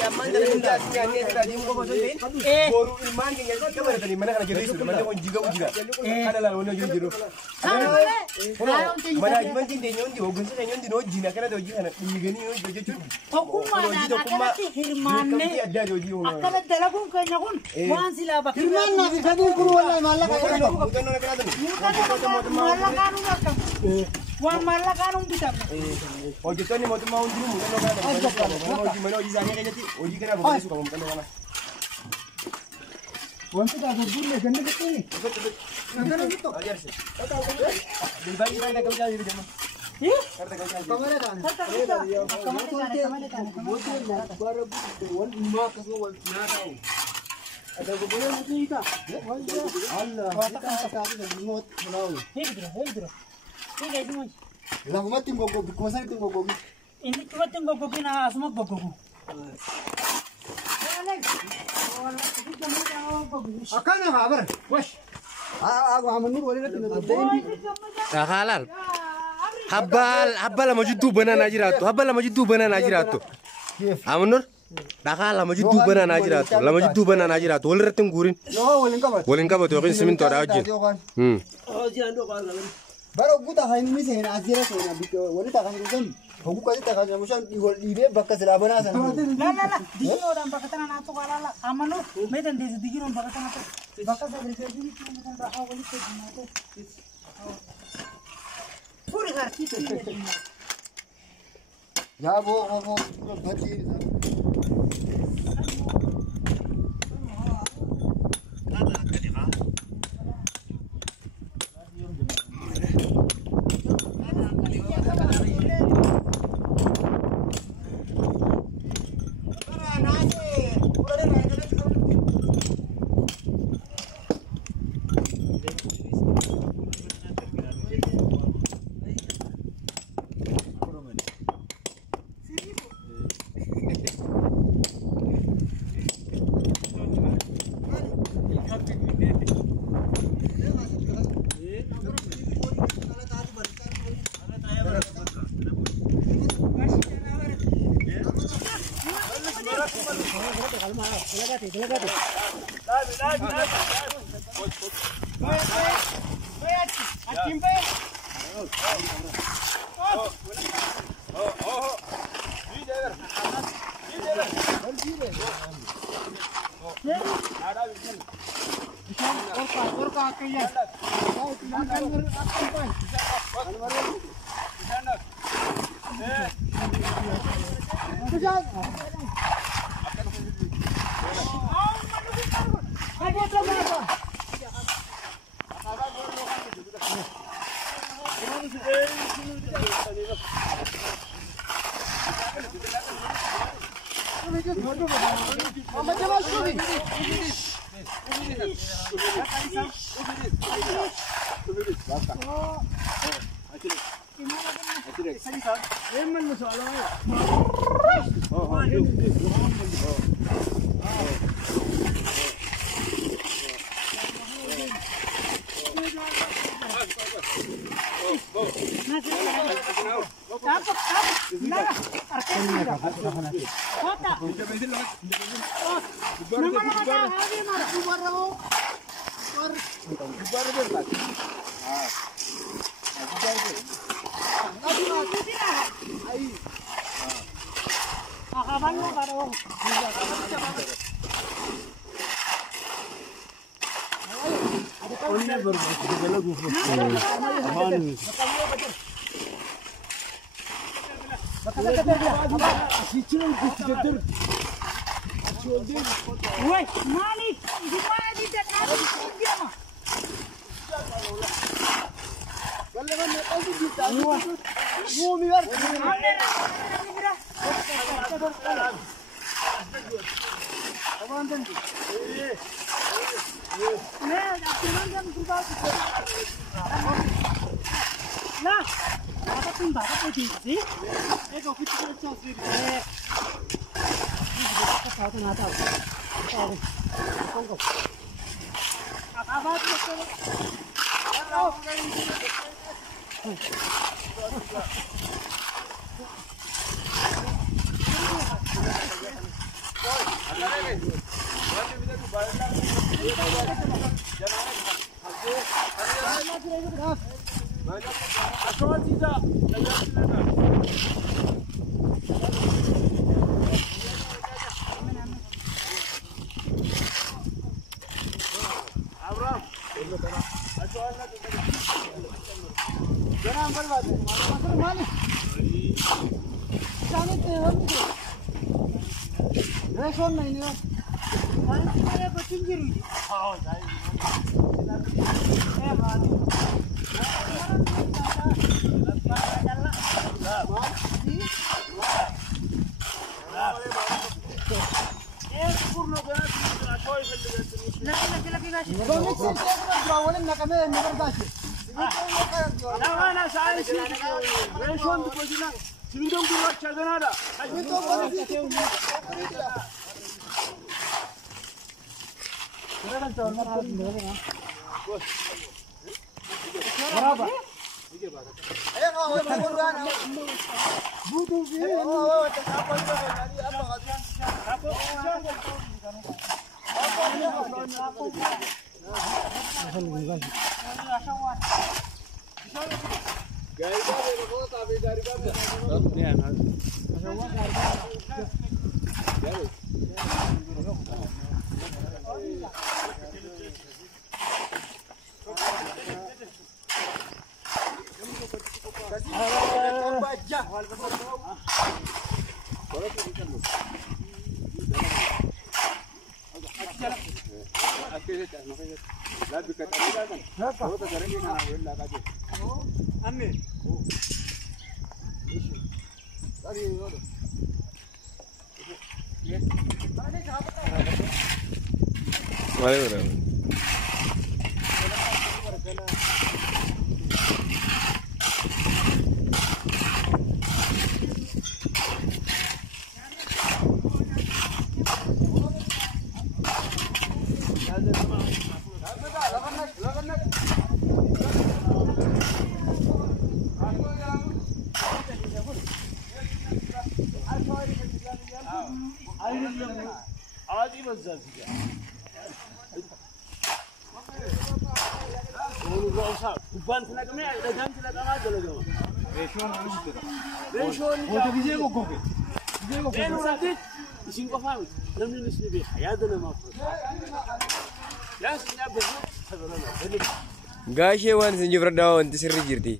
Yaman dari bunda aslinya ini tadi mau kau soalin. Baru ilman yang jadi kamera tadi mana kan jadi itu mana pun juga. Ada lah mana jadi. Mana ilman jadi nyon di ogun sih nyon di noji nak kena doji kan. Ini gini nyon doji cun. Hukuma nak kena hirman ne. Akan ada lagu kena kun. Wan sila bak. Hirman nak jadi guru wala malah kaya. Bukan nak kena tu. Malah kanu nak. Wan malah kanu kita. Oh kita ni mau tu mau dulu bukan nak kena. Mana oji zahir kaya jadi. Oji kena bukan suka bukan mana. Wanti dah guru le janda betul ni. Betul. Nanda itu. Ajar sih. Di bagi kita kau jadi macam. Karena kau jadi. Kamera kan. Baru wan imma kaso wan nada. Ada guru macam itu. Allah. Kita ada remote mau. Hidro. Ini jadi macam. Lah umat tinggal gobi, kuasa tinggal gobi. Ini cuma tinggal gobi na asma gobi. Akan apa ber? Wash. Aku aman nur boleh nanti. Halal. Habal majudu bana najiratu. Amunur. Dakala majudu bana najiratu. Wolre tengurin. No, Wolin kabat yokin siminto raji. Baru buta hain misi na azira so na biko wali ta kan gum hogu ka ta kan mushan dibe bakka sila bana san La digino orang bakatana na to kala amano medan desi digino bakatana to bakka sa desi digino medan ba awali to dinato puri gar ki to ya wo bhati Woi, Malik, di mana di dekat dia mah? Nah, apa pun bapak pergi sih? Kau kita cakap sih. Kau tu nak tahu? Kau. Apa tu? Vale, bro. Gaashee waan isin jibra daawwanti sirri jirti.